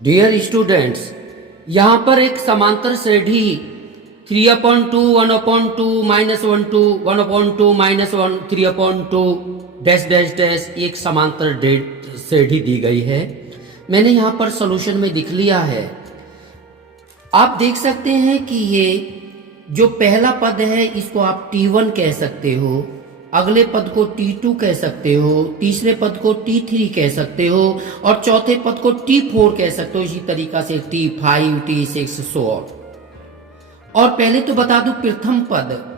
Dear students, यहाँ पर एक समांतर श्रेणी 3/2, 1/2, -1/2, 1/2, -1, 3/2 डैश डैश डैश एक समांतर श्रेणी दी गई है। मैंने यहाँ पर सॉल्यूशन में लिख लिया है। आप देख सकते हैं कि ये जो पहला पद है इसको आप T1 कह सकते हो, अगले पद को T2 कह सकते हो, तीसरे पद को T3 कह सकते हो और चौथे पद को T4 कह सकते हो। इसी तरीका से T5, T6 सो ऑन। और पहले तो बता दूं, प्रथम पद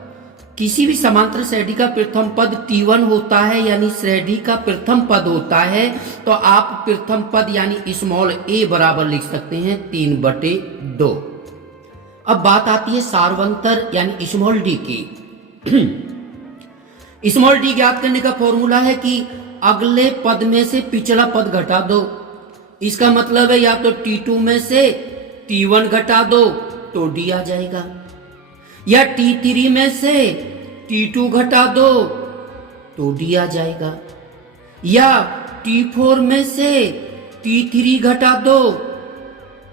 किसी भी समांतर श्रेणी का प्रथम पद T1 होता है, यानी श्रेणी का प्रथम पद होता है। तो आप प्रथम पद यानी स्मॉल a बराबर लिख सकते हैं 3/2। अब बात आती है सार्वंतर यानी स्मॉल d की। स्मॉल d ज्ञात करने का फॉर्मूला है कि अगले पद में से पिछला पद घटा दो। इसका मतलब है या तो T2 में से T1 घटा दो तो d आ जाएगा, या T3 में से T2 घटा दो तो d आ जाएगा, या T4 में से T3 घटा दो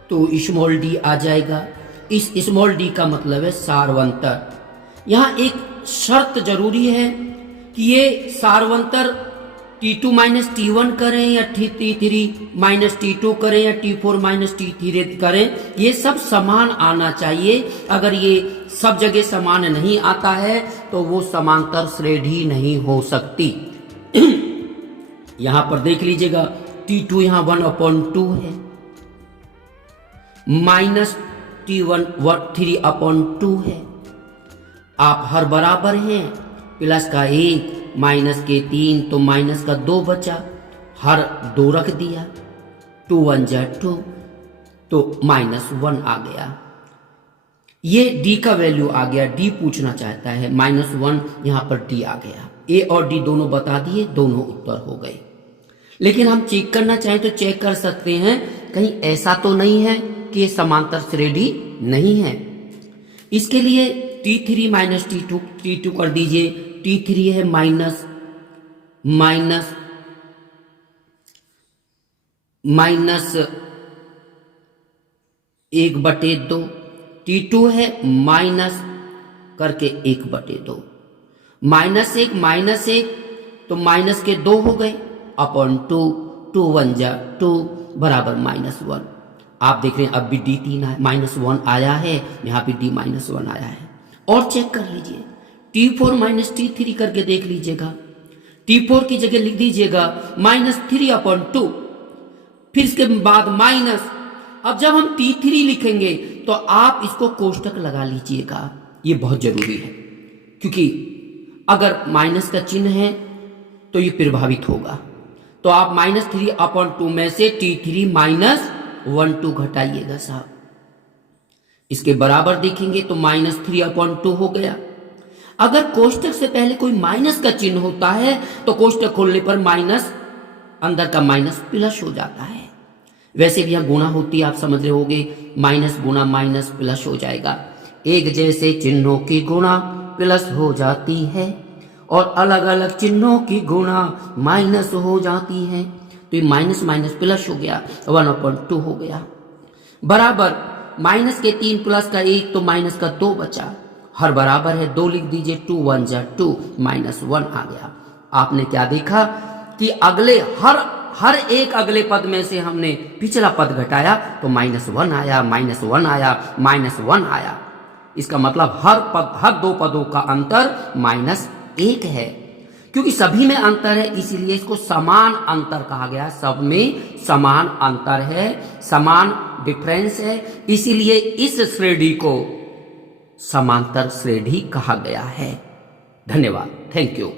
तो स्मॉल d आ जाएगा। इस स्मॉल d का मतलब है सार्वंतर। यहां एक शर्त जरूरी है कि ये सार्वंतर T2 माइनस T1 करें या T3 माइनस T2 करें या T4 माइनस T3 करें, ये सब समान आना चाहिए। अगर ये सब जगह समान नहीं आता है तो वो समांतर श्रेणी नहीं हो सकती। यहां पर देख लीजिएगा, T2 यहां 1/2 है, माइनस T1 3/2 है। आप हर बराबर हैं, प्लस का 1 माइनस के 3 तो माइनस का 2 बचा, हर 2 रख दिया, 2 1 जा 2 तो -1 आ गया। ये d का वैल्यू आ गया। d पूछना चाहता है, -1 यहां पर d आ गया। a और d दोनों बता दिए, दोनों उत्तर हो गए। लेकिन हम चेक करना चाहें तो चेक कर सकते हैं, कहीं ऐसा तो नहीं है कि ये समांतर श्रेणी नहीं है। इसके लिए T3 माइनस T2 कर दीजिए। T3 है माइनस 1/2, T2 है माइनस करके 1/2, -1 तो माइनस के 2 हो गए अपॉन 2, 2 1 जा 2 बराबर -1। आप देख रहे हैं अब भी D3 -1 आया है, यहाँ पे D -1 आया है। और चेक कर लीजिए, T4 माइनस T3 करके देख लीजिएगा। T4 की जगह लिख दीजिएगा -3/2, फिर इसके बाद माइनस। अब जब हम T3 लिखेंगे तो आप इसको कोष्टक लगा लीजिएगा, ये बहुत जरूरी है, क्योंकि अगर माइनस का चिन्ह है तो ये प्रभावित होगा। तो आप -3/2 में से T3 -1/2 घटाइएगा साहब। इसके बराबर देखेंगे तो -3/2 हो गया। अगर कोष्टक से पहले कोई माइनस का चिन्ह होता है तो कोष्टक खोलने पर माइनस, अंदर का माइनस प्लस हो जाता है। वैसे भी यहां गुणा होती है, आप समझ रहे होंगे, माइनस गुणा माइनस प्लस हो जाएगा। एक जैसे चिन्हों की गुणा प्लस हो जाती है और अलग अलग चिन्हों की गुणा माइनस हो जाती है। तो ये माइनस माइनस प्लस हो गया, 1/2 हो गया, बराबर माइनस के 3 प्लस का 1 तो माइनस का 2 बचा, हर बराबर है 2 लिख दीजिए, 2 1 जा 2 -1 आ गया। आपने क्या देखा कि अगले हर एक अगले पद में से हमने पिछला पद घटाया तो -1 आया, -1 आया, -1 आया। इसका मतलब हर 2 पदों का अंतर -1 है। क्योंकि सभी में अंतर है इसीलिए इसको समान अंतर कहा गया। सब में समान अंतर है, समान डिफरेंस है, इसीलिए इस श्रेणी को समांतर श्रेणी कहा गया है। धन्यवाद, थैंक यू।